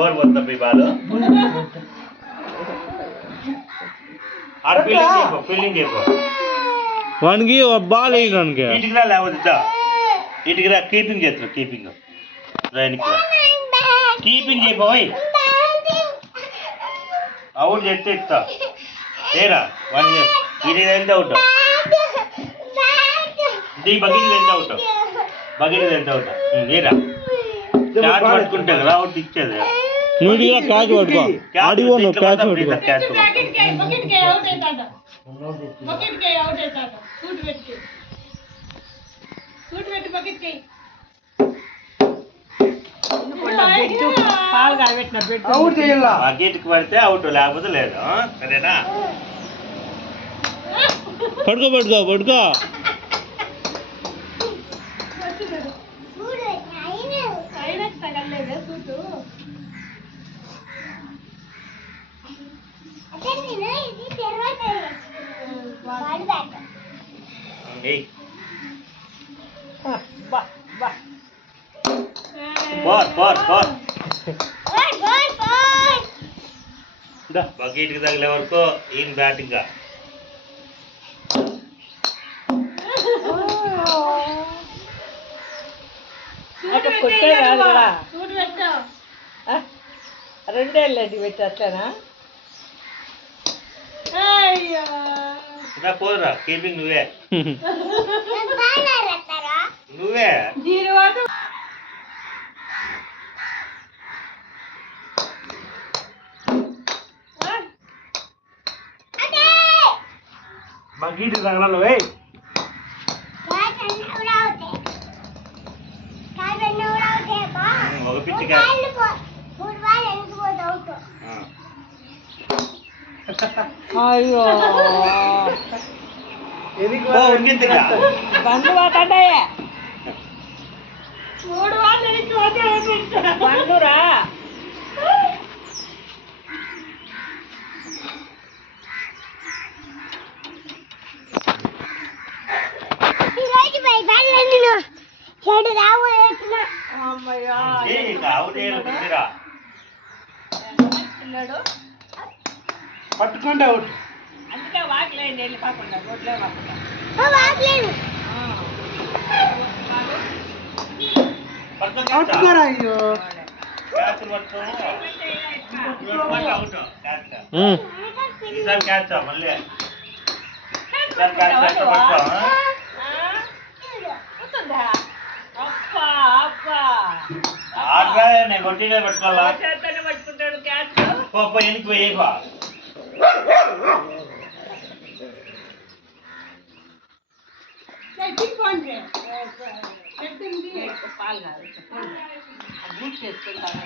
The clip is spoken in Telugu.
బోర్ పోతా బాలు ఆడ ఫీల్డింగ్ చేయపో వానికి బాల్ వేయడానికి ఇటుకురా లేకపోతే ఇటుకురా కీపింగ్ చేస్తారు కీపింగ్ కీపింగ్ చేయపోయి అవుట్ చేస్తే ఇస్తా ఏరా వన్ ఇది ఎంత అవుట్ ఇది బకెట్ ఎంత అవుట్ బకెట్ ఎంత అవుట్ ఏరా క్యాచ్ పట్టుకుంటే కదా అవుట్ ఇచ్చేది నువ్వు క్యాచ్ పట్టుకో ఆడివో నువ్వు క్యాచ్ పట్టుకో బకెట్కి పడితే అవుట్ లేకపోతే లేదు సరేనా పడుకో పడుకో పడుకో బకెట్కి తగిలే వరకు ఈయన బ్యాటింగ్ రెండేళ్ళది పెట్టి అట్లనా పోదురా కీపింగ్ నువ్వే నువ్వే బకెట్ తగలాలి నువ్వే ఒక పిచ్చి అయ్యో బండ్లు పోతాడాయే బండ్లురా పట్టుకోండి అవుట్ అందుకే వాకిలేండి వెళ్ళి కాకుండా రోడ్లే కాకుండా పట్టుకోరా అయ్యో ఈసారి క్యాచ్ మళ్ళీ ఆడరా నేను కొట్టినే పట్టుకోవాలా పట్టుకుంటాడు క్యాచ్ ఎనికి పోయేవా పాలు కాదు చేసుకుంటాను